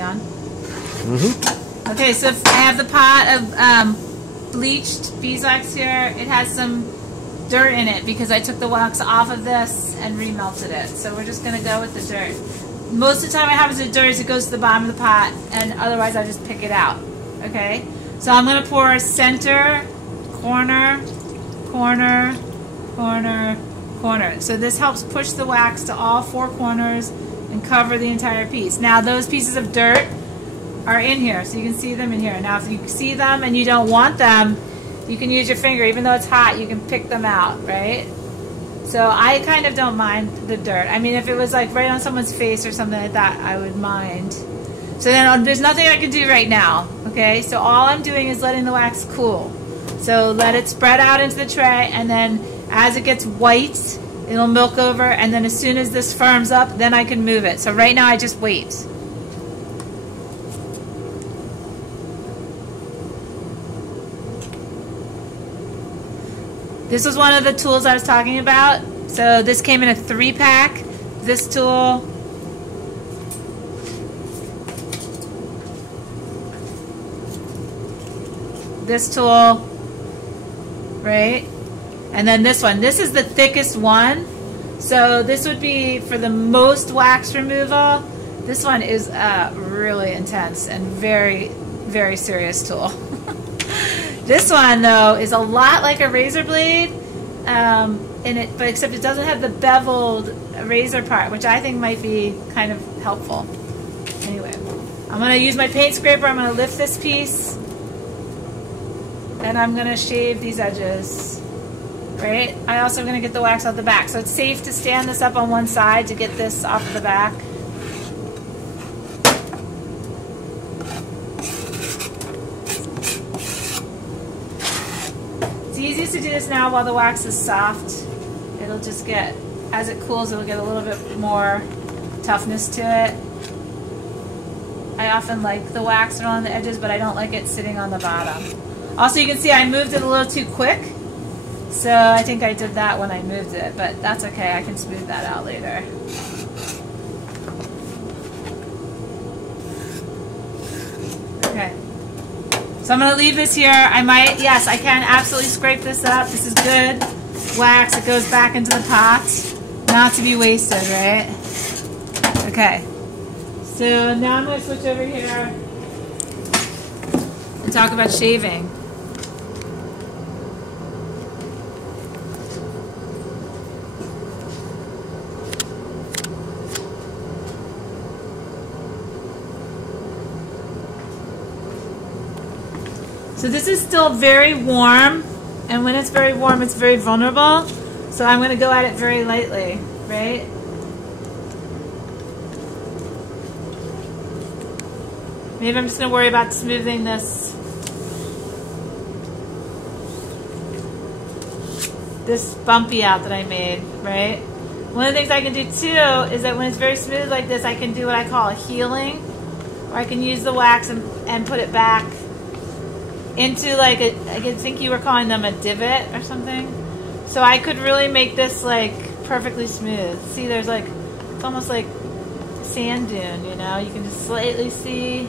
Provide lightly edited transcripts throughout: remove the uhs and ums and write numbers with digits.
we on? Mm-hmm. Okay, so I have the pot of bleached beeswax here. It has some dirt in it because I took the wax off of this and remelted it. So we're just going to go with the dirt. Most of the time what happens with dirt is it goes to the bottom of the pot, and otherwise I just pick it out. Okay? So I'm going to pour center, corner, corner, corner, corner. So this helps push the wax to all four corners and cover the entire piece. Now those pieces of dirt are in here, so you can see them in here. Now if you see them and you don't want them, you can use your finger. Even though it's hot, you can pick them out, right? So I kind of don't mind the dirt. I mean, if it was like right on someone's face or something like that, I would mind. So then there's nothing I can do right now, okay? So all I'm doing is letting the wax cool. So let it spread out into the tray, and then as it gets white, it'll milk over, and then as soon as this firms up, then I can move it. So right now I just wait. This was one of the tools I was talking about. So this came in a 3-pack. This tool, this tool, right? And then this one. This is the thickest one. So this would be for the most wax removal. This one is really intense and very, very serious tool. This one, though, is a lot like a razor blade, but except it doesn't have the beveled razor part, which I think might be kind of helpful. Anyway, I'm going to use my paint scraper. I'm going to lift this piece, and I'm going to shave these edges, right? I also am going to get the wax out the back. So it's safe to stand this up on one side to get this off of the back. It's easiest to do this now while the wax is soft. It'll just get, as it cools, it'll get a little bit more toughness to it. I often like the wax around the edges, but I don't like it sitting on the bottom. Also, you can see I moved it a little too quick, so I think I did that when I moved it, but that's okay. I can smooth that out later. Okay. So I'm going to leave this here. I might, yes, I can absolutely scrape this up. This is good wax. It goes back into the pot. Not to be wasted, right? Okay. So now I'm going to switch over here and talk about shaving. So this is still very warm, and when it's very warm, it's very vulnerable. So I'm going to go at it very lightly, right? Maybe I'm just going to worry about smoothing this bumpy out that I made, right? One of the things I can do too is that when it's very smooth like this, I can do what I call a healing, or I can use the wax and put it back into like I think you were calling them a divot or something. So I could really make this like perfectly smooth. See, there's like, it's almost like sand dune, you know? You can just slightly see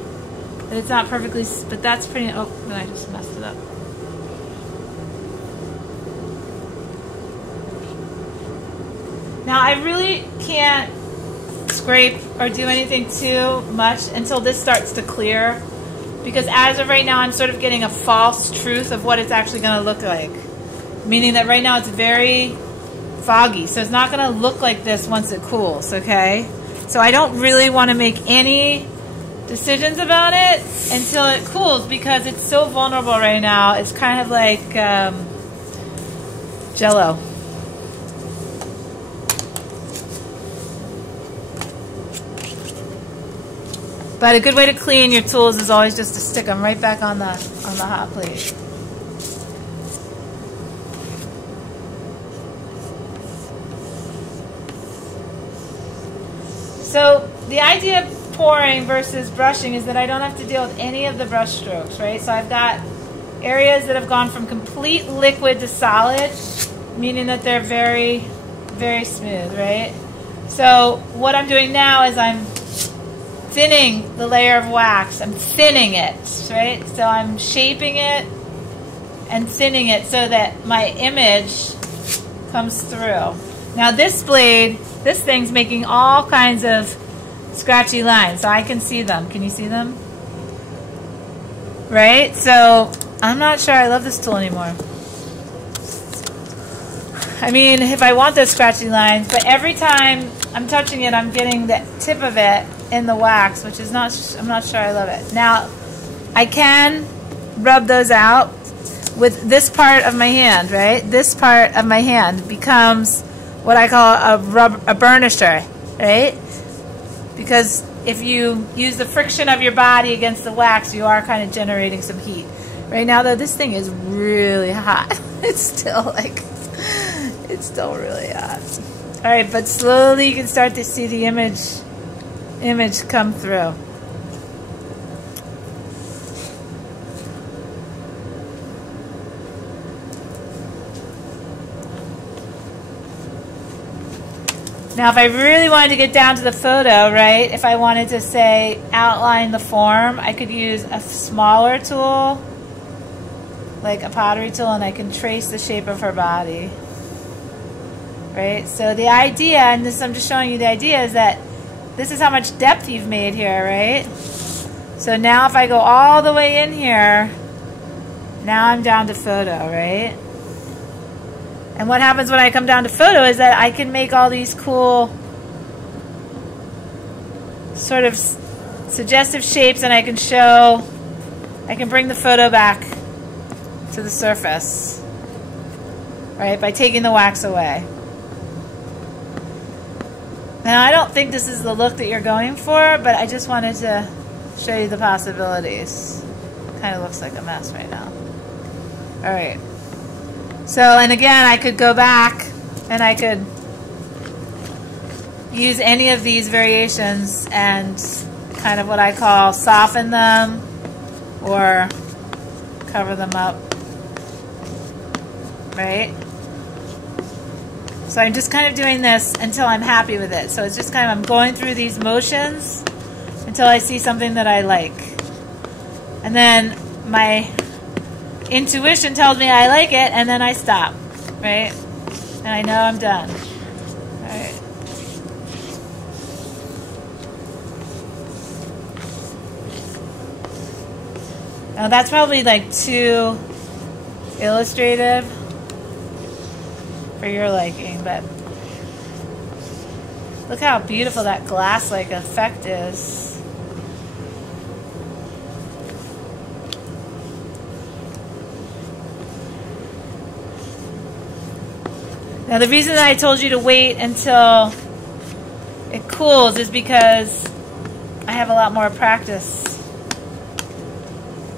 that it's not perfectly, but that's pretty, oh, then I just messed it up. Now I really can't scrape or do anything too much until this starts to clear, because as of right now I'm sort of getting a false truth of what it's actually going to look like. Meaning that right now it's very foggy, so it's not going to look like this once it cools, okay? So I don't really want to make any decisions about it until it cools, because it's so vulnerable right now. It's kind of like Jell-O. But a good way to clean your tools is always just to stick them right back on the hot plate. So the idea of pouring versus brushing is that I don't have to deal with any of the brush strokes, right? So I've got areas that have gone from complete liquid to solid, meaning that they're very, very smooth, right? So what I'm doing now is I'm thinning the layer of wax. I'm thinning it, right? So I'm shaping it and thinning it so that my image comes through. Now this blade, this thing's making all kinds of scratchy lines, so I can see them. Can you see them? Right? So I'm not sure I love this tool anymore. I mean, if I want those scratchy lines, but every time I'm touching it, I'm getting the tip of it in the wax, which is not, I'm not sure I love it. Now, I can rub those out with this part of my hand, right? This part of my hand becomes what I call a burnisher, right? Because if you use the friction of your body against the wax, you are kind of generating some heat. Right now, though, this thing is really hot. It's still really hot. All right, but slowly you can start to see the image come through. Now, if I really wanted to get down to the photo, right, if I wanted to, say, outline the form, I could use a smaller tool, like a pottery tool, and I can trace the shape of her body. Right? So the idea, and this I'm just showing you the idea, is that this is how much depth you've made here, right? So now if I go all the way in here, now I'm down to photo, right? And what happens when I come down to photo is that I can make all these cool sort of suggestive shapes, and I can bring the photo back to the surface, right, by taking the wax away. Now, I don't think this is the look that you're going for, but I just wanted to show you the possibilities. Kind of looks like a mess right now. All right. So, and again, I could go back and I could use any of these variations and kind of what I call soften them or cover them up, right? So I'm just kind of doing this until I'm happy with it. So it's just kind of, I'm going through these motions until I see something that I like. And then my intuition tells me I like it, and then I stop, right? And I know I'm done. All right. Now that's probably like too illustrative for your liking, but look how beautiful that glass-like effect is. Now the reason that I told you to wait until it cools is because I have a lot more practice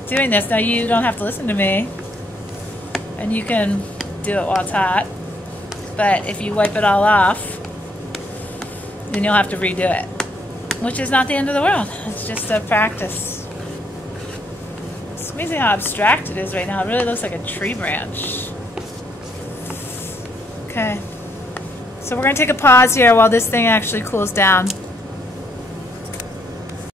doing this. Now you don't have to listen to me, and you can do it while it's hot. But if you wipe it all off, then you'll have to redo it, which is not the end of the world. It's just a practice. It's amazing how abstract it is right now. It really looks like a tree branch. Okay. So we're going to take a pause here while this thing actually cools down.